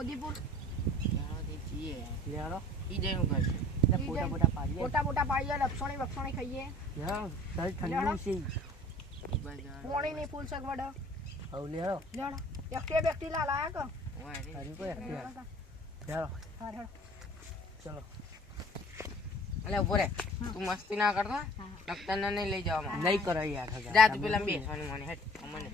મોદીપુર લેરો ઈ જઈનું કરશે ફોટા પાડીએ લપસણી ખાઈએ ઠંડુ છે પાણી ની ફૂલ સગવડ હવ લેરો એકટી બેકટી લાયા કો હરી કોઈ લેરો ચલો અલે ઉભો રે તું મસ્તી ના કરતો લખતર નહીં લઈ જવામાં નહીં કરો યાર જા તું પેલા બેસવાની મને હેટ મને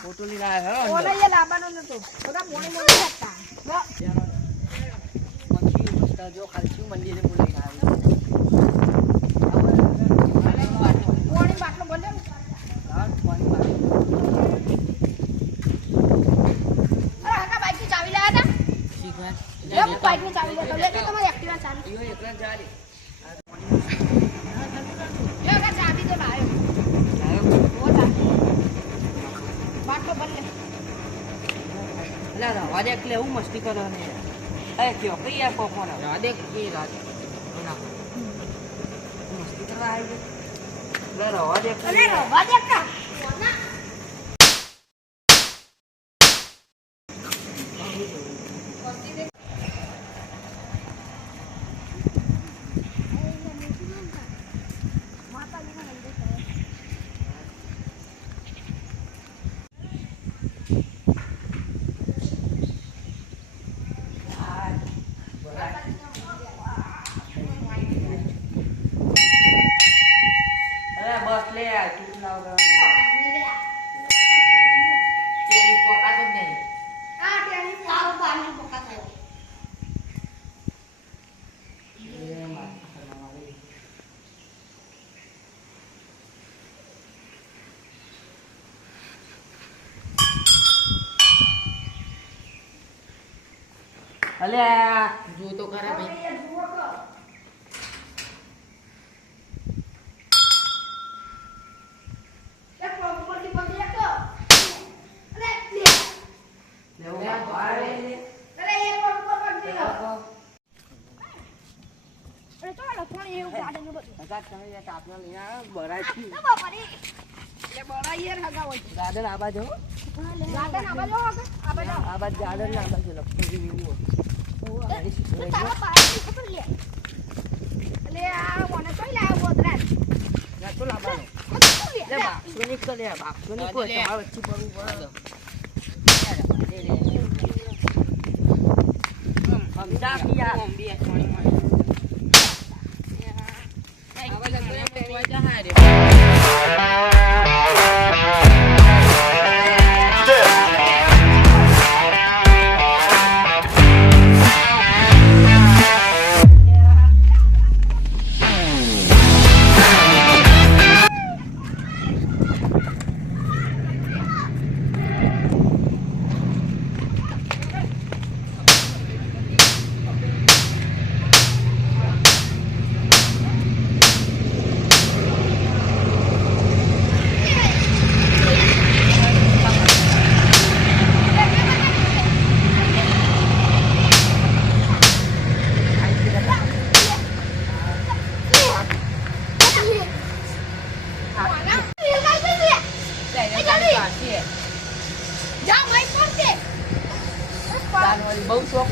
ફોટો લઈને આવ્યો ઓલે એ લાવવાનો નતો થોડા મોણી હતા મંદિર જો ખાલી શું મંદિરે બોલાઈને આવ્યો મોણી બાટલો બોલે પાણી અરે કાકા બાઈક ની ચાવી લાયા હતા શીખવા લે હું બાઈક ની ચાવી લેતો લે તમારી એક્ટિવા ચાવી ઈઓ એકલા જ જા રે લે કાકા ચાવી તો લાયો બાટલો બદલે અલા રવા દે એટલે હું મસ્તી કરવાની એ કયો કઈ યાર કોકોના રવા દે કે રાત મસ્તી કરવા આવી લે રવા દે અરે રવા દે કા અલે જો તો ખરા ભાઈ ગાર્ડન આ બાજુ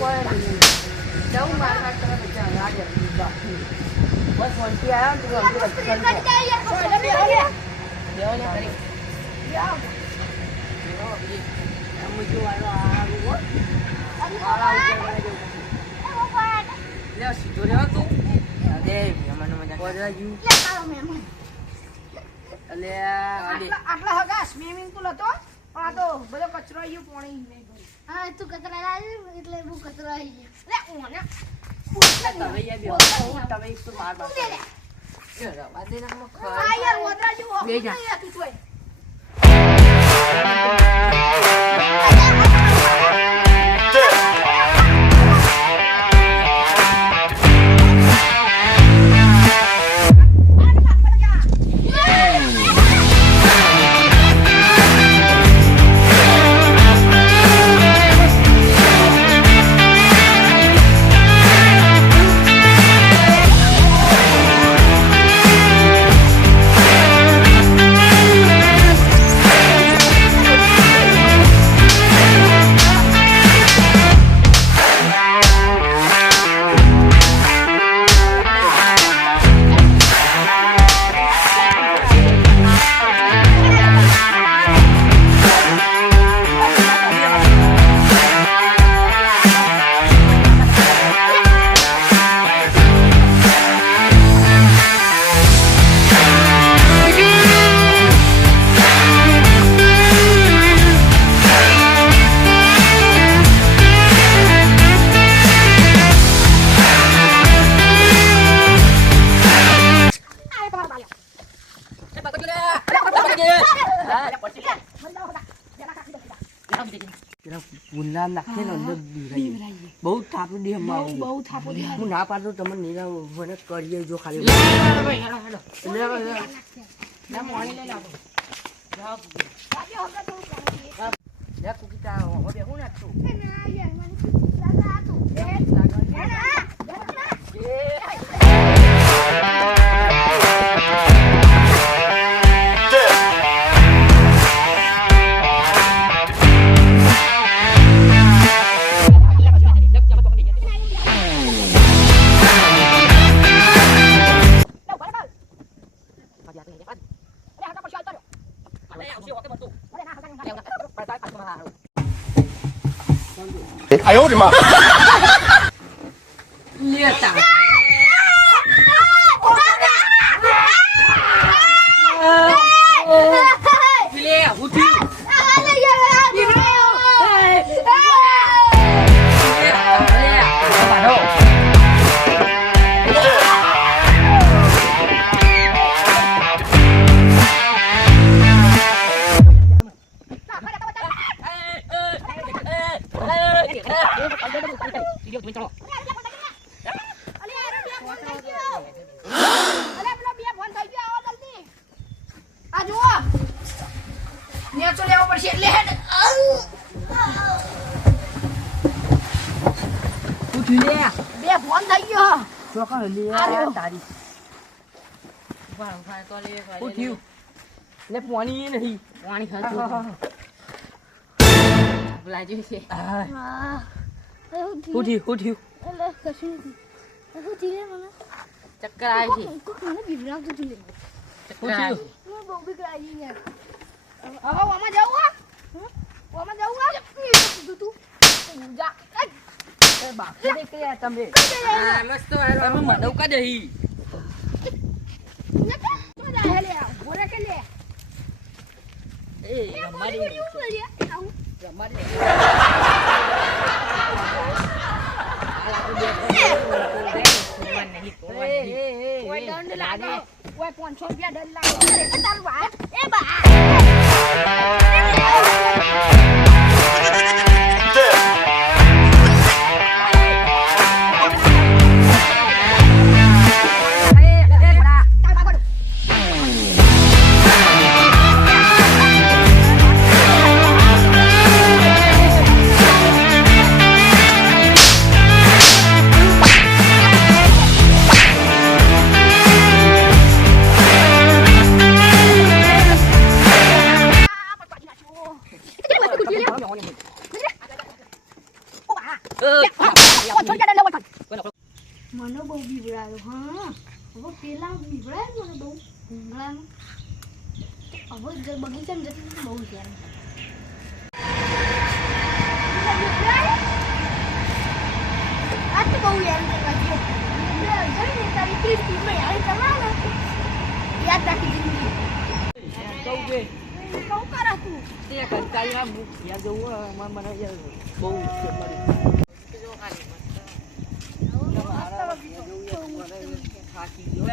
કોઈ નહીં. જવું મારા હાથ તરફ ત્યાં ગાડી હતી. બસ વંટી આવ્યો ને તું હજુ રસ્તો કરી દો. બેહો ને કરી. સીધો રહ્યો તું અરે મહેમાન મજા બોલવા ગયું અલે આટલા હગા સ્વિમિંગ પુલ હતો પણ આ તો બધો કચરો આવ્યો પાણી નહીં ભર્યું. હા તું કચરા લાવ્યો એટલે હું કચરો આવી ગયો લે ઓને તમે યાર બેહો તમે એક તો માર બાપ વાદે નાખમાં આ યાર ઓદરા જેવો બે જા. નહીં હતું તોય. ગુલામ નાખે ને અંદર બીવરાઈ બહુ થાપી દે બહુ થાપો દે. હું ના પાડતો તમે નીરા મને કરીએ જો ખાલી ભાઈ હેડો હેડો ના પાણી લઈ લાવો આજે હગા તો પાણી. લે કુકી તા હવે હું નાખું ના યાર મને લાગા હતું. લેતા લે ઉઠી લેવો પડશે એટલે હેડ. ઉઠી લે બે ફોન થઈ ગયો. ચોકણ લે તારી ઉભા ઉભા તો લે ઉઠ્યું લે પાણી નહીં પાણી ખાતું લાગ્યું છે ઉઠ્યું ઉઠ્યું ચક્કર આવે છે ચક્કર આવે છે હવે ઓમાં જવું હો? ઓમાં જવું હો? તું જા. એ બાકી દે કે તમે હા મસ્ત વાળો તમે મને કા દઈ તો જા લે બોરે કે લે. એ અમારી અમારી કોઈ દંડ લાગે. કોઈ 500 રૂપિયા દંડ લાગે. અરે તારું ભાઈ એ બા બીવડાય ને મને બહુ ભૂંગળાનું. હવે બગીચામાં જતી બહુ છે એમ. આ તો બહુ યાર કરવા છે. જઈને તારી ક્લિપમાં યાર કરવા ને યાદ રાખી દીધી. કહું કે કહું કરા તું. તે કંટાળીમાં યાર જવું મને યાર બહુ છે મારી થાકી ગયો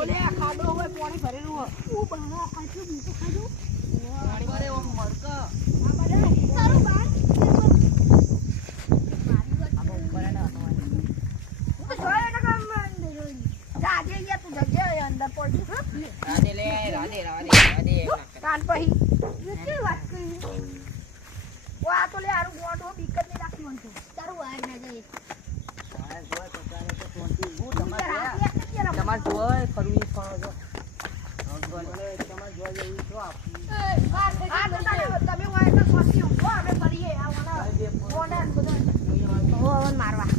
ઓલે આ ખાડો હોય પાણી ભરેલું હોય તું બનો આટલું બીજું ખાધું. અરે ઓ મરક તારું બાર રાધે યાર તું જગ્યાએ અંદર પડી રાધે લે રાધે રાધે રાધે એવું ના કર. કાન પછી કેવી વાત કરી. ઓ આ તો લે આરું ગોંડો બીક જ નહીં રાખી મને તો તારું વાર ના જાય. તમારે જોય ફરવી ફરો તમારે જોવા જેવું છો આ તો તમે હોય તો સોચી ઊંઘો અમે ફરીએ આવવાના ગોંડા ને બધા હોવન મારવા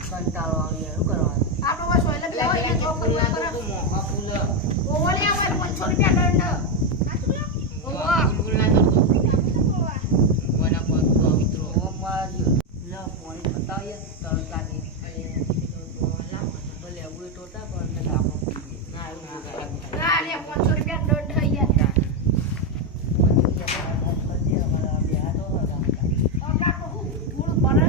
કંટાળો આવી શું કરવાનું આપણો હોય સોયલે બે હોય તો ફરવા કરે મોંઘા ફૂલ ઓવળિયા હોય 500 રૂપિયા દંડ ઓવા ફૂલ ના કરતો વના પર મિત્રો પાણી પતાવીએ તળકાની ભલે એવું ટોટા પણ ના એવું કરાય ના લે 500 રૂપિયા દંડ થઈ ગયા ઓકા તો હું મૂળ બને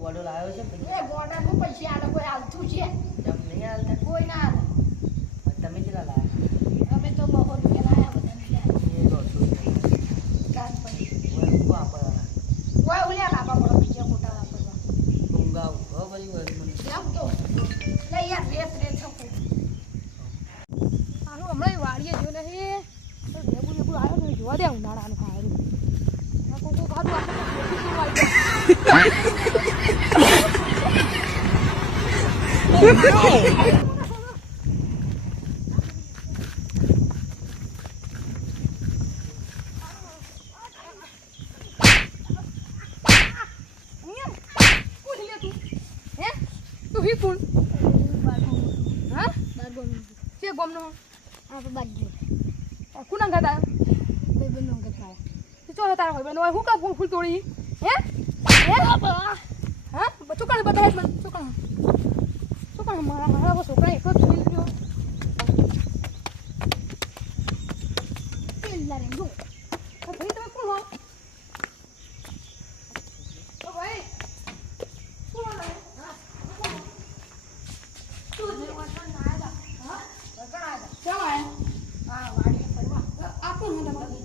ગોડો લાવ્યો છે એ ગોડા નું પૈસા આલે કોઈ હાલતું છે જમ નહીં હાલતા કોઈ ના હાલે. તમે કેટલા લાવ્યા અમે તો બહુ રૂપિયા લાયા બધા બીજા એ દોઢસો કાન પછી વાપરવાના ઓય ઉલ્યા લાવવા પડે બીજા મોટા વાપરવા ઊંઘાવ બધી મને કેમ તો લે યાર રેસ છકો આનું હમણાં વાડીએ જો નહીં તો લેબુ લેબુ આવ્યો ને જોવા દે ઉનાળાનું ખાવાનું આ કોકો ખાધું આપણે કુના ગાતા બે બંને ગાતા તો તારા હોય બંને હું કા ફૂલ તોડી હે હા છોકરા બધા મને છોકરા મારા છોકરા એક જ ફૂલ ગયો પેલા રે જો ભાઈ તમે કોણ હો ઓ ભાઈ કોણ હો તું જે વાસણ ના આયા હા કણ આયા કેમ આયા હા વાડીએ ફરવા આ કોણ હો તમારે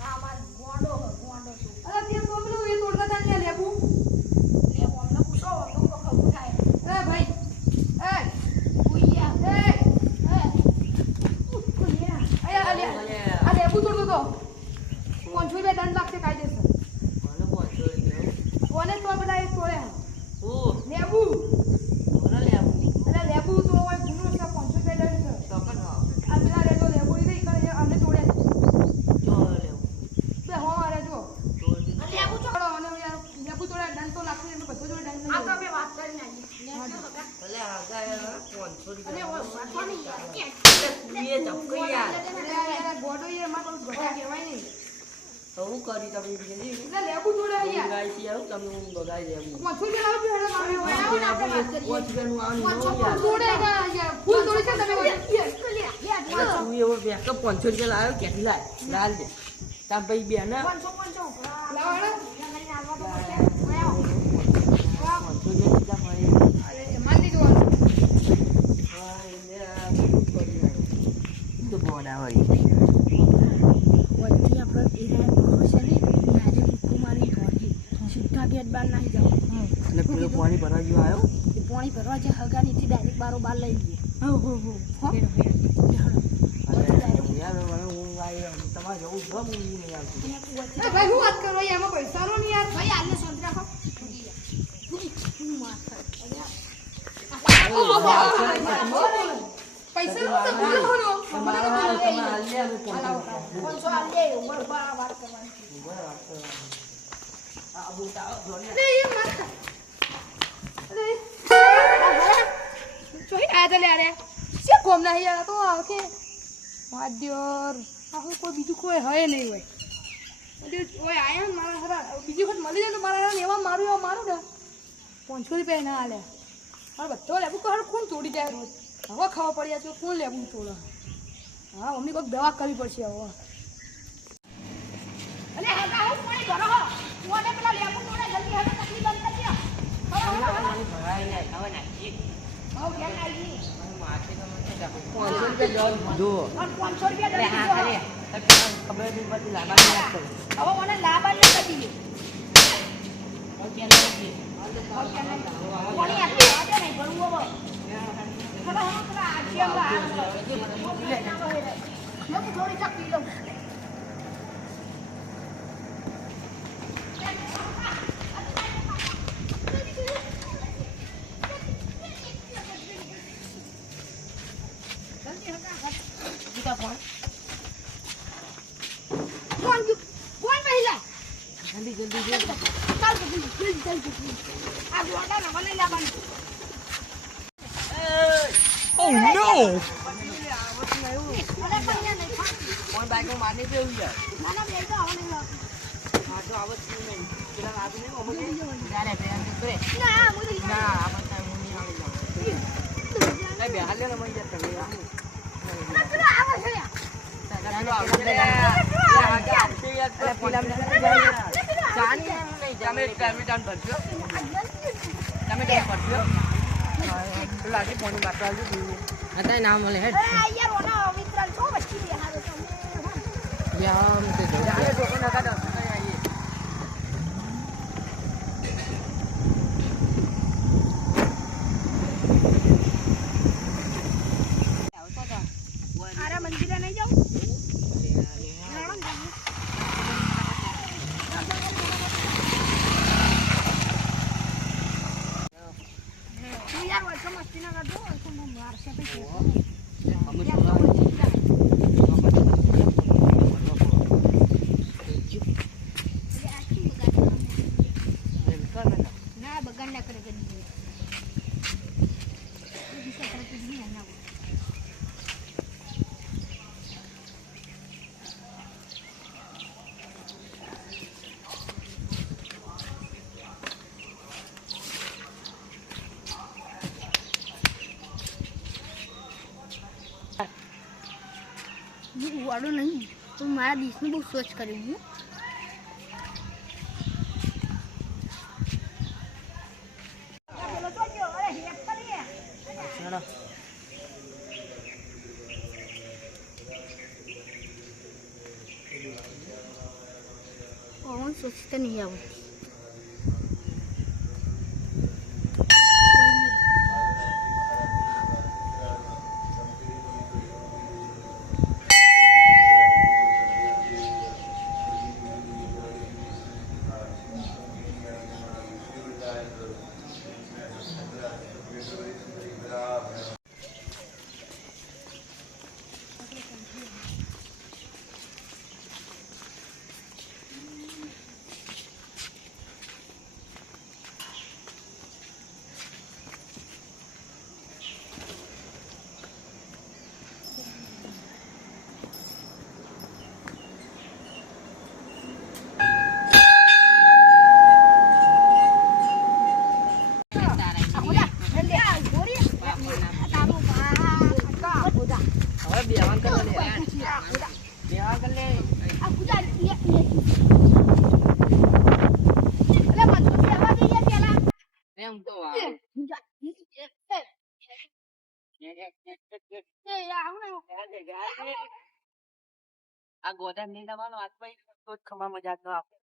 હા માર ગોંડો છે અરે તે તો પેલું એ તોડતા તા ને લેબુ અમને પૂછો અમને ખબર થાય એ ભાઈ એ ઉઈયા આ લેબુ તોડતો તો 500 રૂપિયા દંડ લાગશે કાયદેસર મને પહોંચો કોને તો બધા એ તોડે ઓ લેબુ મને લેવું અરે લેબુ તો હોય ગુનો છે 500 રૂપિયા દંડ છે ટોકન હા આ પેલા રે તો લેબુ નહીં કરે અમને તોડે જો લેવું બે હો મારે જો તો લેબુ તોડો અને યાર લેબુ તોડે દંડ તો લાગશે એટલે બધો જોડે દંડ આ તો અમે વાત કરીને આવીએ ભલે આગળ 500 અરે વાતવાની યાર એ ચપકઈ યાર ગોડો એ એમાં કોઈ ગોડા કહેવાય નહીં તો હું કરી તમે બીજી એટલે લેબુ તોડે યાર ગાય છે આવું તમે હું બગાઈ દેવું 500 રૂપિયા લાવજો હેડે મારે હોય આવો ને આપણે વાત કરીએ પહોંચવાનું આનું તોડે યાર ફૂલ તોડી છે તમે તું એવો બેકઅપ 500 રૂપિયા લાવ્યો ક્યાંથી લાલ દે તાર ભાઈ બે ને 500 લાવો હેડે 500 રૂપિયા ભાઈ અરે માન દીધું વાળું તો બોડા હોય વચ્ચે આપણે એરા ખોશે ને આજે કુમારી ઘોડી સીધા ગેટ બાર નાખી જાવ અને પેલો પાણી ભરવા ગયો આવ્યો એ પાણી ભરવા જે હગાનીથી ડાયરેક્ટ બારો બાર લઈ ગયો યાર મને હું આવ્યો તમારે જવું ગમ નહીં આવતું ભાઈ હું વાત કરો એમાં પૈસા નો નહીં યાર ભાઈ આને શાંતિ રાખો પૈસા નો તો બોલો તમારા તમે હાલ લે અમે કોણ છો આ લે ઉમર બા વાત કરવાની આ બોટા જોને અરે એ માર અરે ચોઈ આયા તો લે અરે સે કોમ ના યાર તો ઓકે માદ્યોર આ કોઈ બીજું કોઈ હોય નહીં હોય બધું ઓય આયા મારા હરા બીજી વખત મળી જાય તો મારા હરા એવા મારું ને 500 રૂપિયા ના આલે મારે બધો લેવું તો કોણ તોડી જાય રોજ હવે ખાવા પડ્યા છે કોણ લેવું તોડે હા મમ્મી કોઈક દવા કરવી પડશે હવે અલે હેતા હું પાણી ભરો હો કોને પેલા લેવું તોડે જલ્દી હવે તકલીફ બંધ કરી દો ભરાય ને હવે નાખી હવે કેમ આવી માથે ગમે તે 500 રૂપિયા જવાબ જો 500 રૂપિયા હા દે કરે ખબર નહીં પડતી લાંબા નહીં આપતો હવે મને લાભ ન કરી કોની આખી વાતે નહીં ભરવું હવે ચલો હું પેલા આજીયા હું થોડી ચા પી લઉં કોણ પહેલા જલ્દી જલ્દી ચાલ જલ્દી આ ગોડા ને મને લાવવાનું Oh no! મને પૈસા નહીં કોણ બાઈક મારને દેવું યાર ના ના બે તો આવને હા તો આવત નહીં પેલા આપી ને ઓમે જારે પ્રેમ કરે ના મુદે ના આ બધા હું નહીં આવી જાઉં એ બે હાલે ને મન જતા રે ના આવે છે ચાલો આવશે ચાની નહીં જામે ટમેટાન ભરજો ટમેટાન ભરજો લાગી પાણી બાટવા આવજો અત્યારે ના મળે હેડ યાર ઓના મિત્ર છો બચ્ચી બે હારો તમે યાર તે જાને તો કોના કાઢો આરા મંદિરે નહીં જાઉં તું યાર વર્ષો મસ્તી ના કરતો તો હું મારશે પછી ના બગાડ ના કરે કરી હું વાળો નહીં તો મારા દેશનું બહુ સ્વચ્છ કર્યું હું સ્વચ્છતા નહીં આવતી આ ગોડા નહીં દવાનો હાથ ભાઈ તો જ ખમા મજા તો આપે